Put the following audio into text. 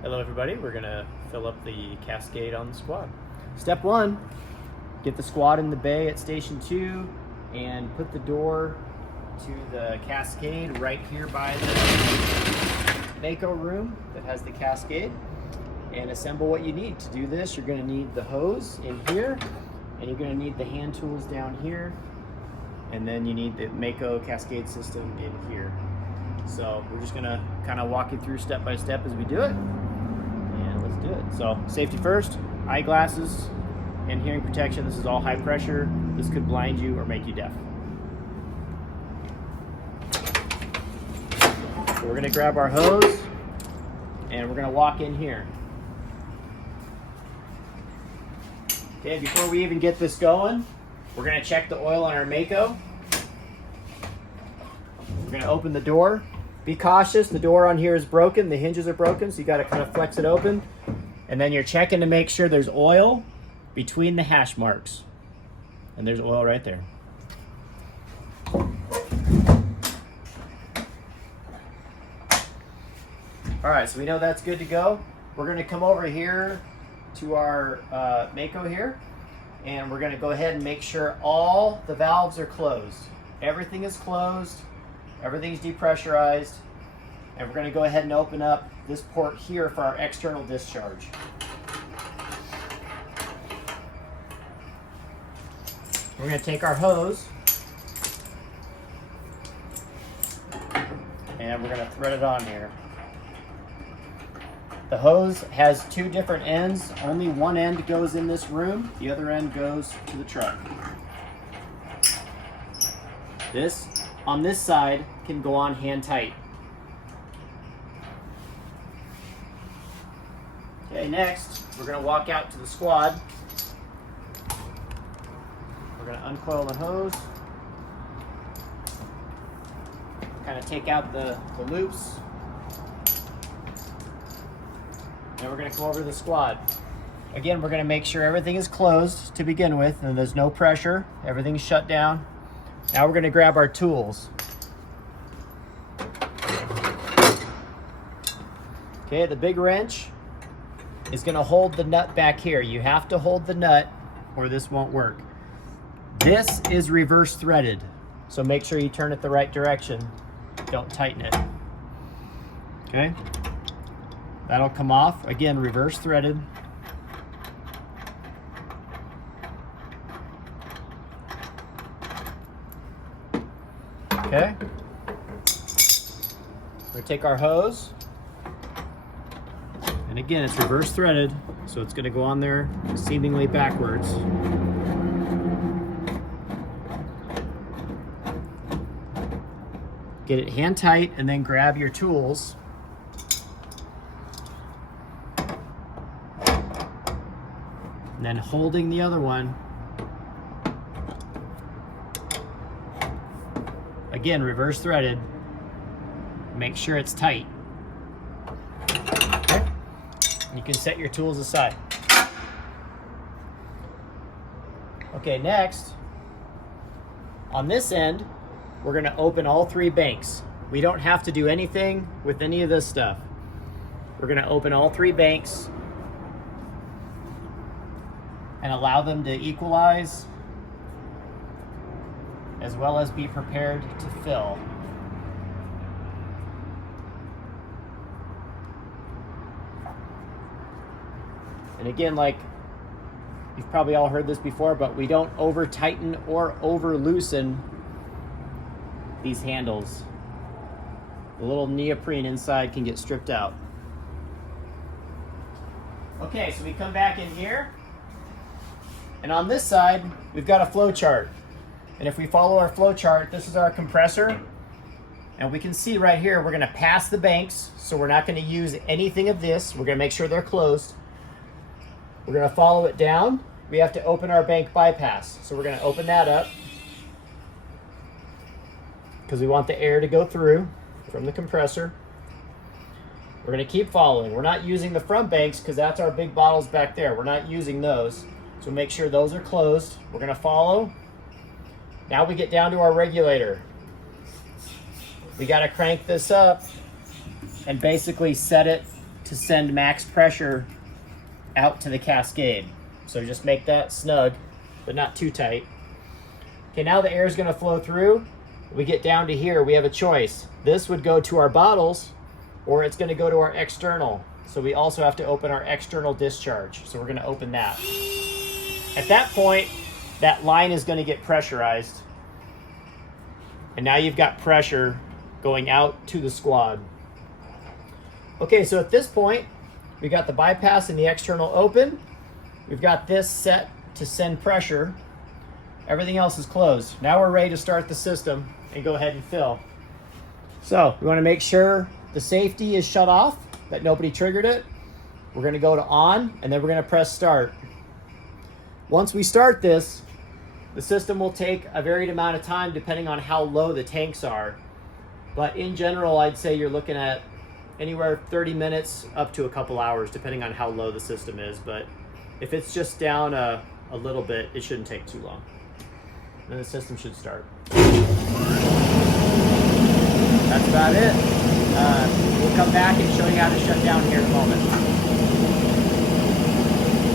Hello everybody, we're gonna fill up the Cascade on the Squad. Step one, get the Squad in the bay at Station 2 and put the door to the Cascade right here by the Mako room that has the Cascade, and assemble what you need. To do this, you're gonna need the hose in here, and you're gonna need the hand tools down here, and then you need the Mako Cascade system in here. So we're just gonna kind of walk you through step by step as we do it. And let's do it. So safety first, eyeglasses and hearing protection. This is all high pressure. This could blind you or make you deaf. So we're gonna grab our hose and we're gonna walk in here. Okay, before we even get this going, we're gonna check the oil on our Mako. We're gonna open the door. Be cautious, the door on here is broken, the hinges are broken, so you gotta kind of flex it open. And then you're checking to make sure there's oil between the hash marks. And there's oil right there. All right, so we know that's good to go. We're gonna come over here to our Mako here, and we're gonna go ahead and make sure all the valves are closed. Everything is closed. Everything's depressurized, and we're going to go ahead and open up this port here for our external discharge. We're going to take our hose and we're going to thread it on here. The hose has two different ends. Only one end goes in this room, the other end goes to the truck. This on this side can go on hand tight. Okay, next we're going to walk out to the Squad. We're going to uncoil the hose, kind of take out the loops, and we're going to come over to the Squad. Again, we're going to make sure everything is closed to begin with and there's no pressure, everything's shut down. Now we're going to grab our tools. Okay, the big wrench is going to hold the nut back here. You have to hold the nut or this won't work. This is reverse threaded, so make sure you turn it the right direction. Don't tighten it. Okay, that'll come off. Again, reverse threaded. Okay, we're gonna take our hose, and again, it's reverse threaded, so it's gonna go on there seemingly backwards. Get it hand tight, and then grab your tools. And then holding the other one. Again, reverse threaded. Make sure it's tight. Okay. You can set your tools aside. Okay, next, on this end, we're going to open all three banks. We don't have to do anything with any of this stuff. We're going to open all three banks and allow them to equalize, as well as be prepared to fill. And again, like you've probably all heard this before, but we don't over tighten or over loosen these handles. The little neoprene inside can get stripped out. Okay, so we come back in here, and on this side, we've got a flow chart. And if we follow our flow chart, this is our compressor. And we can see right here, we're gonna pass the banks, so we're not gonna use anything of this. We're gonna make sure they're closed. We're gonna follow it down. We have to open our bank bypass. So we're gonna open that up because we want the air to go through from the compressor. We're gonna keep following. We're not using the front banks because that's our big bottles back there. We're not using those. So make sure those are closed. We're gonna follow. Now we get down to our regulator. We got to crank this up and basically set it to send max pressure out to the Cascade. So just make that snug, but not too tight. Okay, now the air is gonna flow through. We get down to here, we have a choice. This would go to our bottles, or it's gonna go to our external. So we also have to open our external discharge. So we're gonna open that. At that point, that line is gonna get pressurized. And now you've got pressure going out to the squad. Okay, so at this point, we got the bypass and the external open. We've got this set to send pressure. Everything else is closed. Now we're ready to start the system and go ahead and fill. So we wanna make sure the safety is shut off, that nobody triggered it. We're gonna go to on, and then we're gonna press start. Once we start this, the system will take a varied amount of time depending on how low the tanks are. But in general, I'd say you're looking at anywhere 30 minutes up to a couple hours, depending on how low the system is. But if it's just down a little bit, it shouldn't take too long. And the system should start. That's about it. We'll come back and show you how to shut down here in a moment.